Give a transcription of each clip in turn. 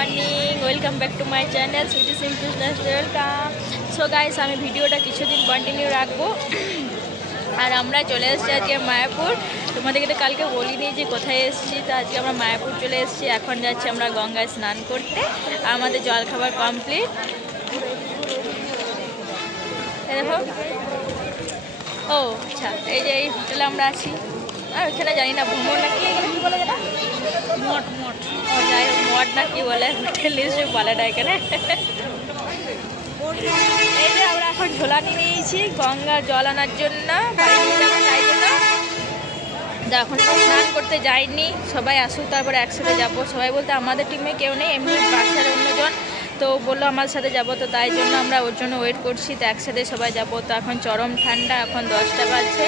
Morning, welcome back to my channel sweety simple welcome. So guys, আমি ভিডিওটা কিছুদিন continue রাখবো। আর আমরা চলে এসেছি আজকে মায়াপুর। তোমাদেরকে তো কালকে বলিনি যে কোথায় এসেছি, তো আজকে আমরা মায়াপুর চলে এসেছি। এখন যাচ্ছি আমরা গঙ্গায় স্নান করতে। আমাদের জল খাবার কমপ্লিট। দেখো, ও আচ্ছা, এই যে এই হোটেলে আমরা আছি। আর ওইখানে জানি না ভ্রমণ না কি, এখানে কী বলে যেটা মঠ মঠ, ও যাই হোক মঠ না কি বলে, হোটেল নিশ্চয়ই বলে না এখানে। এই যে আমরা এখন ঝোলা নিয়েছি গঙ্গার জল আনার জন্য, তাই জন্য এখন স্নান করতে যাইনি। সবাই আসুক তারপরে একসাথে যাব। সবাই বলতে আমাদের টিমে কেউ নেই, এমনি বাচ্চার অন্যজন তো বললো আমার সাথে যাব, তো তাই জন্য আমরা ওর জন্য ওয়েট করছি। তো একসাথে সবাই যাব। তো এখন চরম ঠান্ডা, এখন 10টা বাজছে।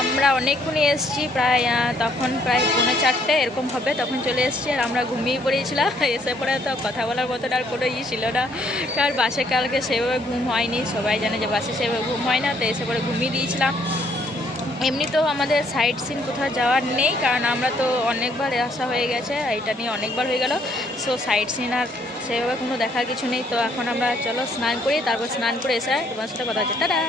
আমরা অনেকক্ষণই এসেছি, তখন প্রায় 3:45 এরকম হবে, তখন চলে এসেছি। আর আমরা ঘুমিয়ে পড়েছিলাম। এসে পরে তো কথা বলার মতন আর কোনো ছিল না, কারণ বাসে কালকে সেভাবে ঘুম হয়নি। সবাই জানে যে বাসে সেভাবে ঘুম হয় না, তো এসে পরে ঘুমিয়ে দিয়েছিলাম। এমনিতেও আমাদের সাইট সিন কোথাও যাওয়ার নেই, কারণ আমরা তো অনেকবার আসা হয়ে গেছে, এটা নিয়ে অনেকবার হয়ে গেল। সো সাইট সিন আর সেভাবে কোনো দেখার কিছু নেই। তো এখন আমরা চলো স্নান করি, তারপর স্নান করে এসে তোমার সাথে কথা হচ্ছে। টাটা।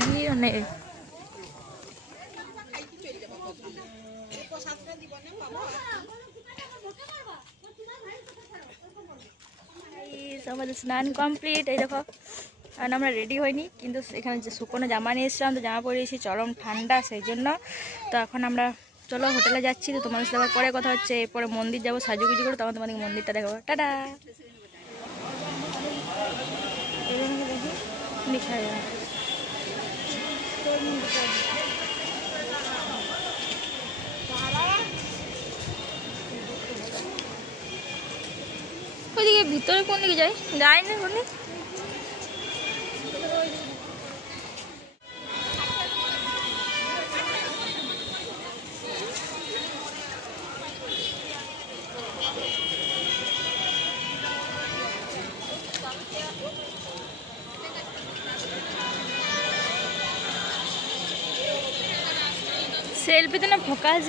ভিড় অনেক। আমাদের স্নান কমপ্লিট। এই দেখো, আর আমরা রেডি হইনি, কিন্তু এখানে যে শুকনো জামা নিয়ে এসেছিলাম, তো জামা পরে এসেছি, চরম ঠান্ডা সেই জন্য। তো এখন আমরা চলো হোটেলে যাচ্ছি। তো তোমাদের সাথে আবার পরে কথা হচ্ছে। এরপরে মন্দির যাবো সাজুগুজু করে, তখন তোমাদের মন্দিরটা দেখাবো। টাটা। ওইদিকে ভিতরে কোন দিকে যাই, যাই না কোন সেলফিতে না ফোকাস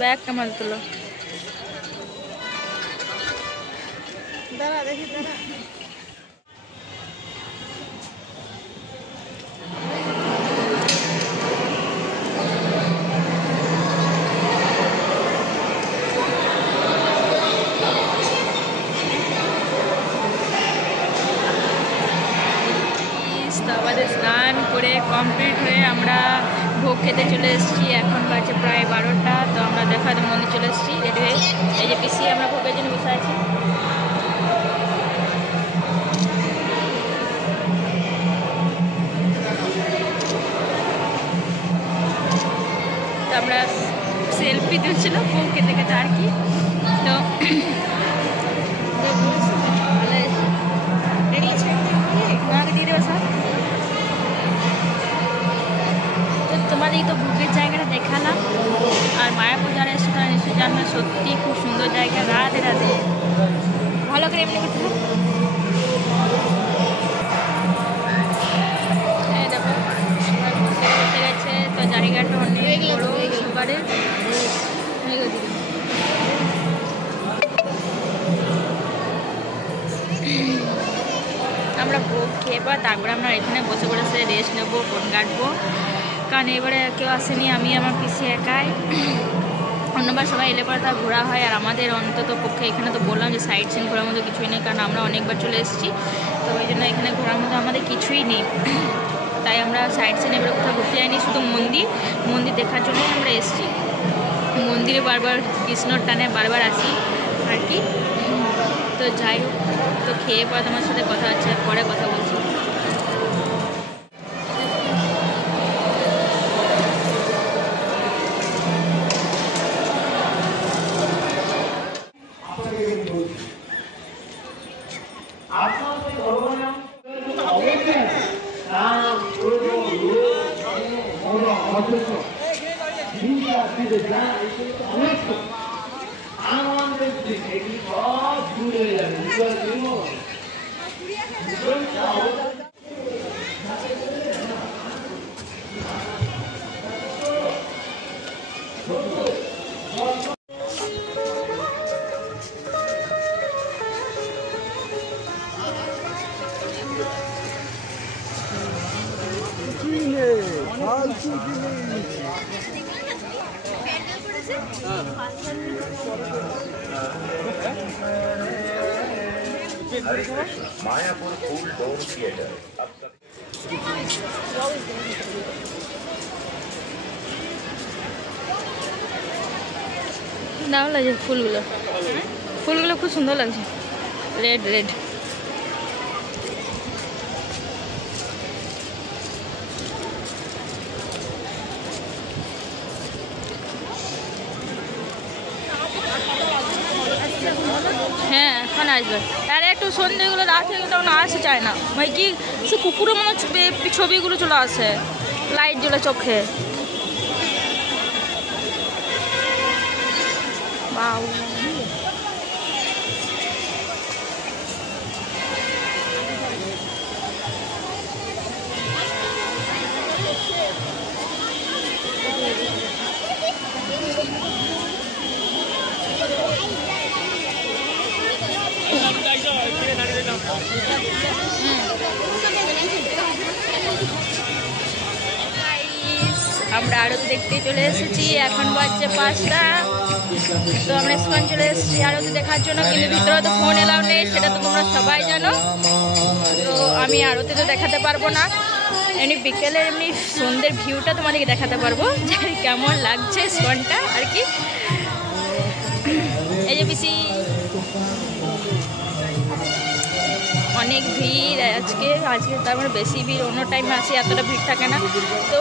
ব্যাগ কামাল তোলো। দাঁড়া দেখি, দাঁড়া। আমাদের স্নান করে কমপ্লিট হয়ে আমরা ভোগ খেতে চলে এসেছি। এখন বাজে প্রায় 12টা। তো আমরা দেখাতে মন্দির চলে এসেছি রেডি হয়ে। এই যে পিসি আমরা ভোগের জন্য বসে আছি। তো আমরা সেলফি তুলছিল ভোগ খেতে খেতে আর কি। তো দিয়ে দেবো স্যার। তোমাদের তো ভোগের জায়গাটা দেখালাম। আর মায়াপুর যারা এসে তারা নিশ্চয়ই জানবে, সত্যি খুব সুন্দর জায়গা। রাধে রাধে। ভালো করে এমনি করতে দেখো করতে গেছে। তো জায়গাটা অনেক বড় সুপারের। আমরা ভোগ খেয়ে পর তারপরে আমরা এখানে বসে বসে রেস্ট নেবো, ফোন কাটবো, কারণ এবারে কেউ আসেনি, আমি আমার পিসি একাই। অন্যবার সবাই এলে পরে তার ঘোরা হয়। আর আমাদের অন্তত পক্ষে এখানে তো বললাম যে সাইট সিন ঘোরার মতো কিছুই নেই, কারণ আমরা অনেকবার চলে এসেছি। তো ওই জন্য এখানে ঘোরার মতো আমাদের কিছুই নেই। তাই আমরা সাইট সিন এবারে কোথাও ঘুরতে যাইনি, শুধু মন্দির দেখার জন্যই আমরা এসেছি। মন্দিরে বারবার কৃষ্ণর টানে বারবার আসি আর কি। তো যাই হোক, তো খেয়ে পরে তোমার সাথে কথা হচ্ছে, পরে কথা বলছি। मायापुर फूल डोर थिएटर দারুণ লাগছে ফুলগুলো, ফুলগুলো খুব সুন্দর লাগছে, রেড রেড। হ্যাঁ এখন আসবে, আরে একটু সন্ধ্যেগুলো রাত হয়ে গেলে তখন আসতে চায় না, মানে কি সে কুকুরের মতো ছবিগুলো চলে আসে, লাইট জ্বলে চোখে। বাউ আমরা আরতি দেখতে চলে এসেছি, এখন বাজছে 5টা। তো আমরা ইস্কন চলে এসেছি আরতি দেখার জন্য, কিন্তু ভিতরে তো ফোন এলাও নেই, সেটা তো তোমরা সবাই জানো। তো আমি আরতি তো দেখাতে পারবো না, এমনি বিকেলের এমনি সন্ধ্যের ভিউটা তোমাদেরকে দেখাতে পারবো যে কেমন লাগছে ইস্কনটা আর কি। এই যে পিসি, অনেক ভিড় আজকে তারপরে বেশি ভিড়, অন্য টাইমে আসি এতটা ভিড় থাকে না। তো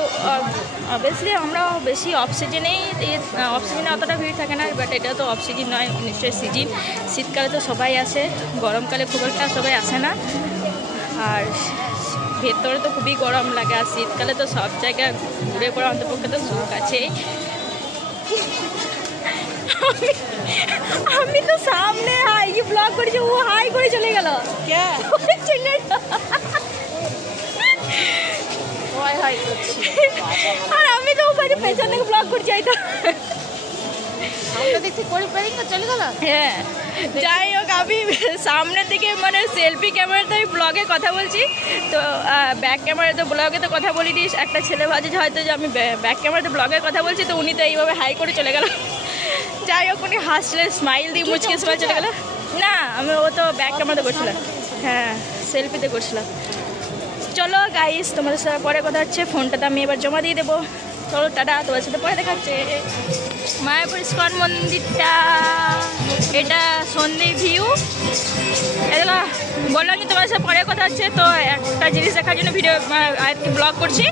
অবভিয়াসলি আমরা বেশি অফ সিজনেই, অফ সিজনে অতটা ভিড় থাকে না, বাট এটা তো অফ সিজন নয়, নিশ্চয়ই সিজন। শীতকালে তো সবাই আসে, গরমকালে খুব একটা সবাই আসে না। আর ভেতরে তো খুবই গরম লাগে, আর শীতকালে তো সব জায়গায় ঘুরে পড়া অন্তপক্ষে তো সুখ আছে। আমি তো সামনে হাই ব্লগ করেছি, ও হাই করে চলে গেল, আর আমি তো ওখানে পেছন থেকে ব্লগ করে যাই, তো চলে গেল। হ্যাঁ যাই হোক, আমি সামনে থেকে মানে সেলফি ক্যামেরাতে আমি ব্লগে কথা বলছি, তো ব্যাক ক্যামেরাতে ব্লগে তো কথা বলি দিস। একটা ছেলে ভাজে হয়তো যে আমি ব্যাক ক্যামেরাতে ব্লগে কথা বলছি, তো উনি তো এইভাবে হাই করে চলে গেল। যাই হোক, উনি হাসলে, স্মাইল দিয়ে মুচকে স্মাইল চলে গেল। না ও তো ব্যাক ক্যামেরাতে করছিলাম, হ্যাঁ সেলফিতে করছিলাম। চলো গাইস, তোমাদের সাথে পরে কথা হচ্ছে, ফোনটা তো আমি এবার জমা দিয়ে দেবো। চলো টাটা, তোমার সাথে পরে দেখা হচ্ছে। মায়াপুর ইস্কন মন্দিরটা, এটা সন্ধে ভিউ। এগুলো বললাম কি তোমার সাথে পরে কথা হচ্ছে, তো একটা জিনিস দেখার জন্য ভিডিও আর কি ব্লগ করছি।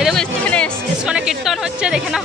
এরকম এখানে ইস্কনে কীর্তন হচ্ছে, দেখে না।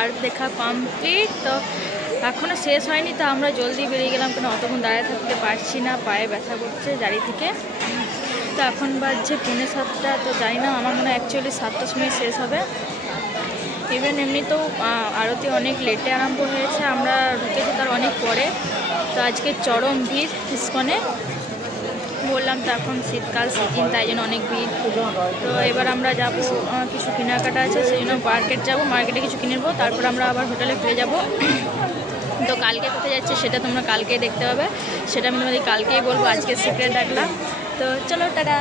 আর দেখা কমপ্লিট, তো এখনও শেষ হয়নি, তো আমরা জলদি বেরিয়ে গেলাম, কারণ অতক্ষণ দাঁড়িয়ে থাকতে পারছি না, পায়ে ব্যথা করছে গাড়ি থেকে। তো এখন বাজছে 6:45, তো জানি না, আমার মনে হয় অ্যাকচুয়ালি 7টার সময় শেষ হবে। ইভেন এমনিতেও আরতি অনেক লেটে আরম্ভ হয়েছে, আমরা ঢুকেছি তার অনেক পরে। তো আজকে চরম ভিড় ইস্কনে, বললাম তো এখন শীতকাল সিজন, তাই জন্য অনেক ভিড়। তো এবার আমরা যাবো, কিছু কেনাকাটা আছে, সেই জন্য মার্কেট যাবো, মার্কেটে কিছু কিনে নেবো, তারপর আমরা আবার হোটেলে ফিরে যাব। তো কালকে কোথায় যাচ্ছে সেটা তোমরা কালকেই দেখতে পাবে, সেটা আমি তোমাদের কালকেই বলবো, আজকে সিক্রেট রাখলাম। তো চলো টাটা।